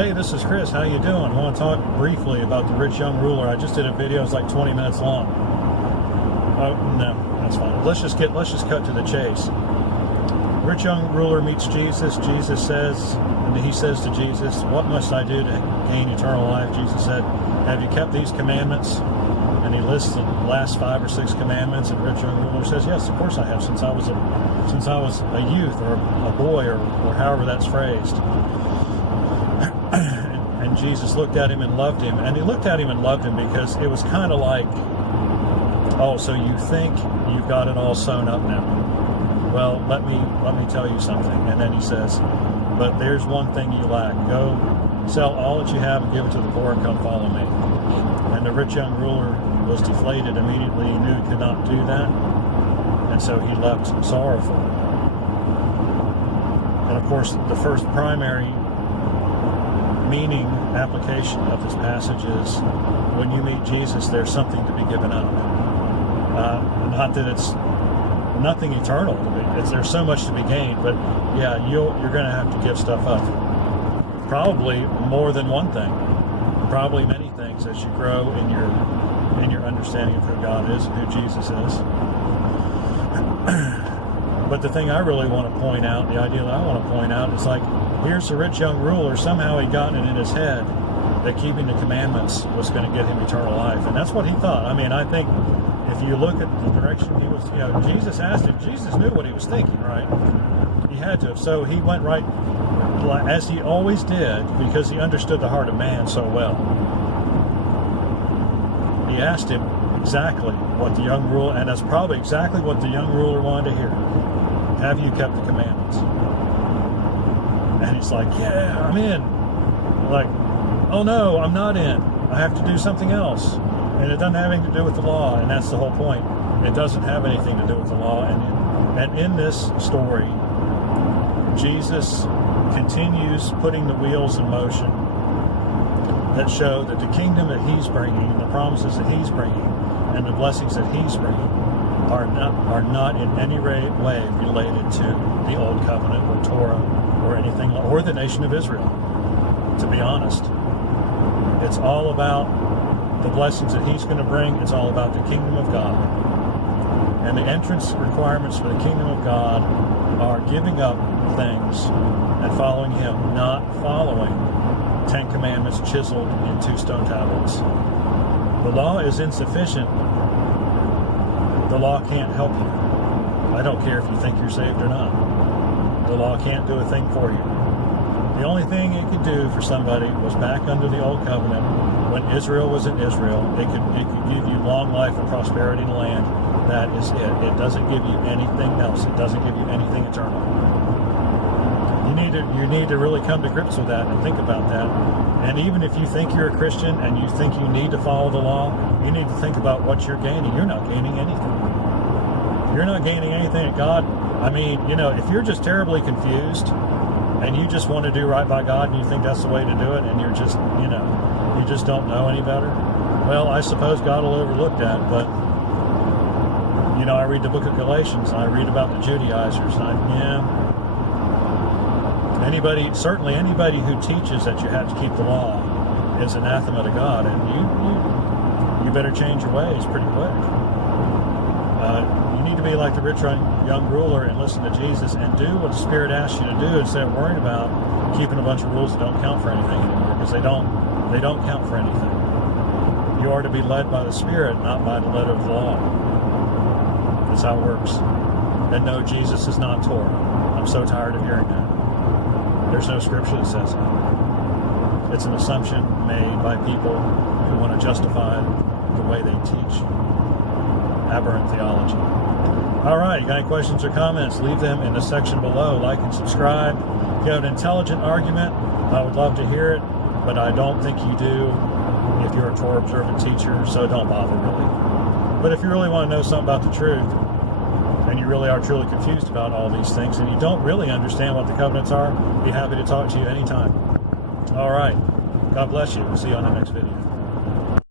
Hey, this is Chris. How you doing? I want to talk briefly about the rich young ruler. I just did a video. It's like 20 minutes long. Oh, no, that's fine. Let's just cut to the chase. Rich young ruler meets Jesus. Jesus says, and he says to Jesus, "What must I do to gain eternal life?" Jesus said, "Have you kept these commandments?" And he lists the last 5 or 6 commandments. And rich young ruler says, "Yes, of course I have. Since I was a youth or a boy or however that's phrased." And Jesus looked at him and loved him. And he looked at him and loved him because it was kind of like, "Oh, so you think you've got it all sewn up now? Well, let me tell you something." And then he says, "But there's one thing you lack. Go sell all that you have and give it to the poor and come follow me." And the rich young ruler was deflated immediately. He knew he could not do that. And so he left sorrowful. And of course, the first primary meaning application of this passage is when you meet Jesus, there's something to be given up. Not that it's nothing eternal to be. There's so much to be gained, but yeah, you're going to have to give stuff up. Probably more than one thing. Probably many things as you grow in your understanding of who God is and who Jesus is. But the thing I really want to point out, the idea that I want to point out, is like, here's the rich young ruler. Somehow he'd gotten it in his head that keeping the commandments was going to get him eternal life. And that's what he thought. I mean, I think if you look at the direction he was, Jesus asked him, Jesus knew what he was thinking, right? He had to. So he went right, as he always did, because he understood the heart of man so well. He asked him exactly what the young ruler, and that's probably exactly what the young ruler wanted to hear. Have you kept the commandments? And he's like, yeah, I'm in. Like, oh no, I'm not in. I have to do something else. And it doesn't have anything to do with the law, and that's the whole point. It doesn't have anything to do with the law. And in this story, Jesus continues putting the wheels in motion that show that the kingdom that he's bringing, and the promises that he's bringing, and the blessings that he's bringing are not in any way related to the Old Covenant or Torah or anything, or the nation of Israel, to be honest. It's all about the blessings that he's going to bring. It's all about the kingdom of God. And the entrance requirements for the kingdom of God are giving up things and following him, not following 10 commandments chiseled in 2 stone tablets. The law is insufficient. The law can't help you. I don't care if you think you're saved or not. The law can't do a thing for you. The only thing it could do for somebody was back under the Old Covenant, when Israel was in Israel, it could give you long life and prosperity in the land. That is it. It doesn't give you anything else. It doesn't give you anything eternal. You need to really come to grips with that and think about that. And even if you think you're a Christian and you think you need to follow the law, you need to think about what you're gaining. You're not gaining anything. You're not gaining anything at God. I mean, if you're just terribly confused and you just want to do right by God and you think that's the way to do it, and you're just, you just don't know any better, well, I suppose God will overlook that. But, I read the book of Galatians and I read about the Judaizers, and certainly anybody who teaches that you have to keep the law is anathema to God, and you better change your ways pretty quick. You need to be like the rich young ruler and listen to Jesus and do what the Spirit asks you to do instead of worrying about keeping a bunch of rules that don't count for anything anymore, because they don't count for anything. You are to be led by the Spirit, not by the letter of the law. That's how it works. And no, Jesus is not Torah. I'm so tired of hearing that. There's no scripture that says that. It's an assumption made by people who want to justify the way they teach aberrant theology. All right, you got any questions or comments? Leave them in the section below. Like and subscribe. If you have an intelligent argument, I would love to hear it, but I don't think you do if you're a Torah observant teacher, so don't bother really. But if you really want to know something about the truth, and you really are truly confused about all these things, and you don't really understand what the covenants are, be happy to talk to you anytime. All right. God bless you. We'll see you on the next video.